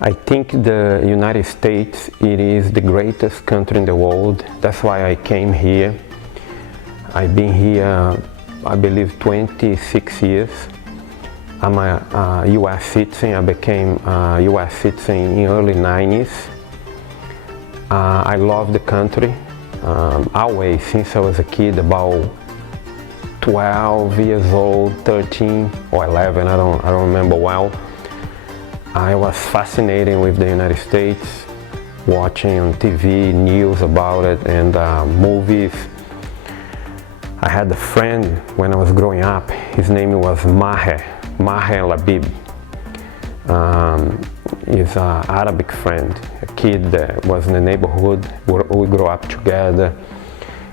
I think the United States, it is the greatest country in the world. That's why I came here. I've been here, I believe, 26 years. I'm a US citizen. I became a US citizen in early 90s. I love the country. Always, since I was a kid, about 12 years old, 13 or 11, I don't remember well. I was fascinated with the United States, watching on TV, news about it, and movies. I had a friend when I was growing up. His name was Maher Labib. He's an Arabic friend, a kid that was in the neighborhood. We grew up together,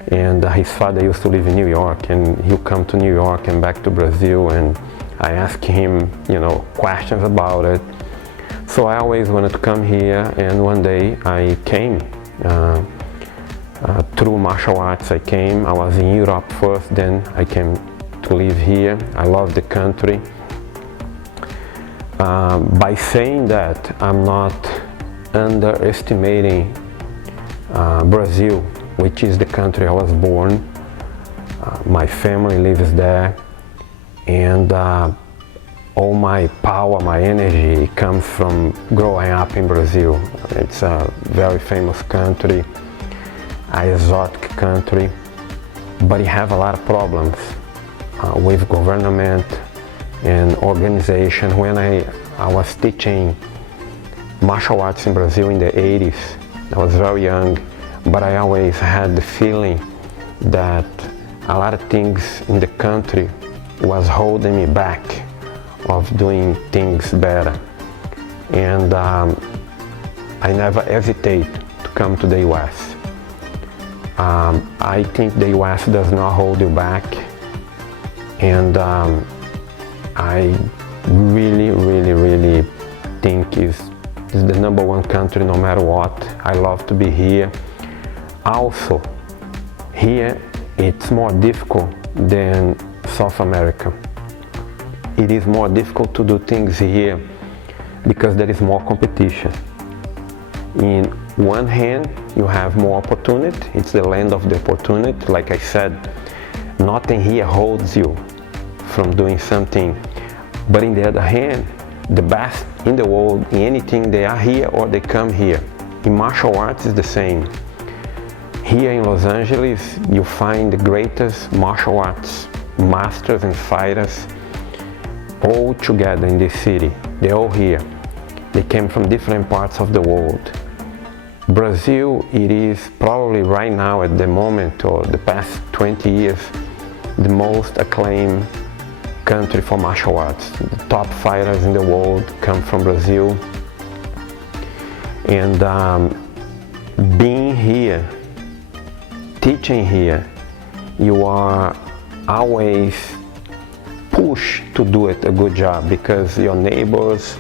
and his father used to live in New York, and he'll come to New York and back to Brazil, and I asked him, questions about it. So I always wanted to come here, and one day I came. Through martial arts I came. I was in Europe first, then I came to live here. I love the country. By saying that, I'm not underestimating Brazil, which is the country I was born. My family lives there, and all my power, my energy comes from growing up in Brazil. It's a very famous country, an exotic country, but it has a lot of problems with government and organization. When I was teaching martial arts in Brazil in the 80s, I was very young, but I always had the feeling that a lot of things in the country was holding me back of doing things better. And I never hesitate to come to the US. I think the US does not hold you back, and I really think is the number one country no matter what. I love to be here. Also, here it's more difficult than South America. It is more difficult to do things here because there is more competition. In one hand, you have more opportunity. It's the land of the opportunity. Like I said, nothing here holds you from doing something. But in the other hand, the best in the world, in anything, they are here or they come here. In martial arts, it's the same. Here in Los Angeles, you find the greatest martial arts masters and fighters all together in this city. They're all here. They came from different parts of the world. Brazil, it is probably right now at the moment, or the past 20 years, the most acclaimed country for martial arts. The top fighters in the world come from Brazil. And being here, teaching here, you are always pushed to do it a good job because your neighbors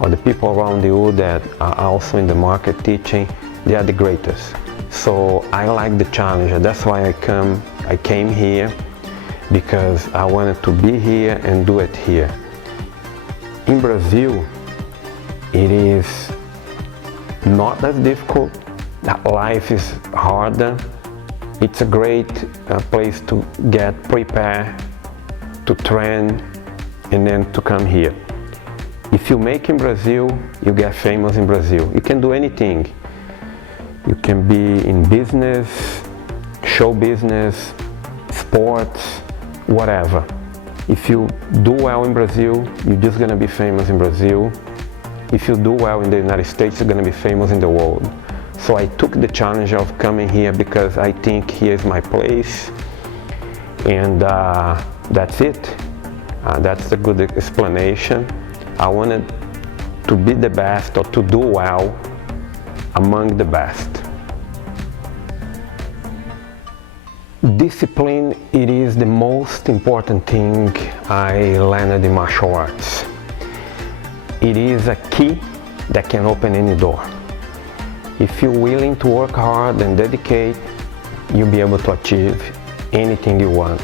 or the people around you that are also in the market teaching, they are the greatest. So I like the challenge. That's why I came here, because I wanted to be here and do it here. In Brazil, it is not as difficult. Life is harder. It's a great place to get prepared, to train, and then to come here. If you make in Brazil, you get famous in Brazil. You can do anything. You can be in business, show business, sports, whatever. If you do well in Brazil, you're just gonna be famous in Brazil. If you do well in the United States, you're gonna be famous in the world. So I took the challenge of coming here because I think here is my place, and that's it. That's a good explanation. I wanted to be the best, or to do well among the best. Discipline, it is the most important thing I learned in martial arts. It is a key that can open any door. If you're willing to work hard and dedicate, you'll be able to achieve anything you want.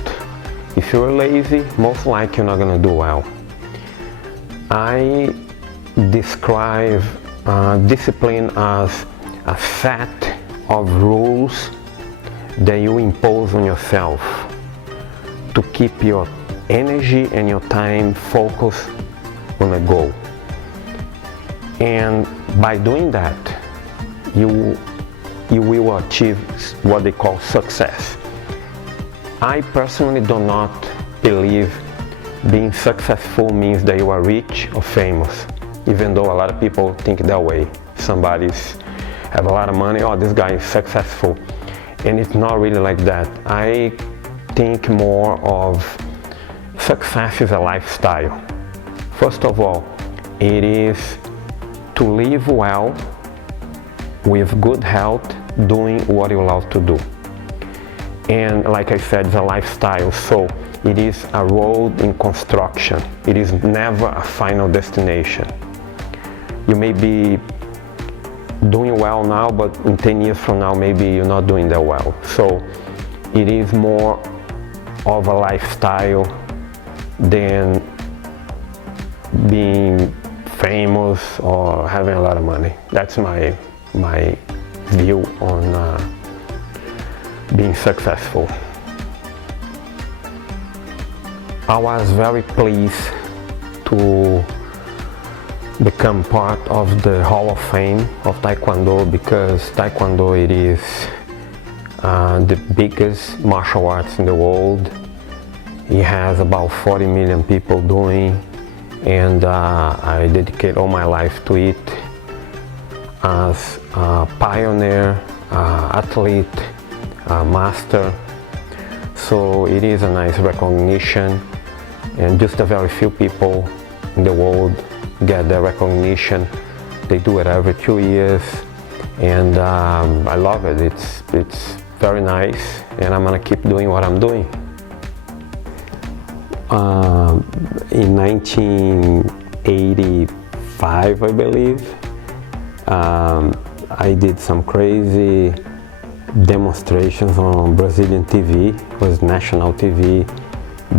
If you're lazy, most likely you're not going to do well. I describe discipline as a set of rules that you impose on yourself to keep your energy and your time focused on a goal. And by doing that, you will achieve what they call success. I personally do not believe being successful means that you are rich or famous, even though a lot of people think that way. Somebody's have a lot of money, oh, this guy is successful. And it's not really like that. I think more of success is a lifestyle. First of all, it is to live well with good health, doing what you love to do. And like I said, it's a lifestyle, so it is a road in construction. It is never a final destination. You may be doing well now, but in 10 years from now, maybe you're not doing that well. So it is more of a lifestyle than being famous or having a lot of money. That's my view on being successful. I was very pleased to become part of the Hall of Fame of Taekwondo, because Taekwondo, it is the biggest martial arts in the world. It has about 40 million people doing, and I dedicate all my life to it as a pioneer, athlete, master. So it is a nice recognition, and just a very few people in the world get the recognition. They do it every 2 years, and I love it. It's very nice, and I'm gonna keep doing what I'm doing. In 1985, I believe, I did some crazy demonstrations on Brazilian TV. It was national TV,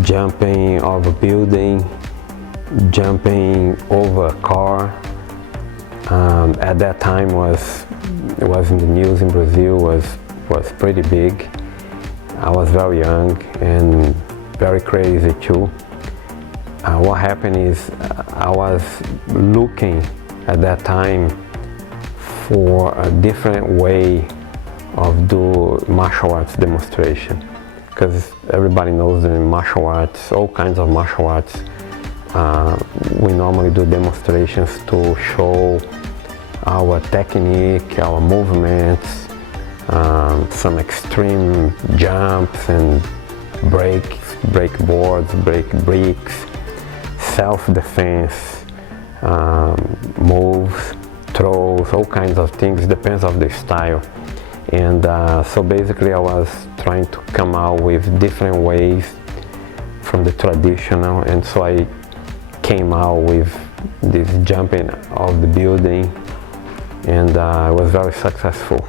jumping off a building, jumping over a car. At that time, it was in the news in Brazil, was pretty big. I was very young and very crazy too. What happened is I was looking at that time for a different way of do martial arts demonstration, because everybody knows that in martial arts, all kinds of martial arts, we normally do demonstrations to show our technique, our movements, some extreme jumps and break boards, break bricks, self-defense, moves, throws, all kinds of things, depends on the style. And so basically I was trying to come out with different ways from the traditional, and so I came out with this jumping off the building, and it was very successful.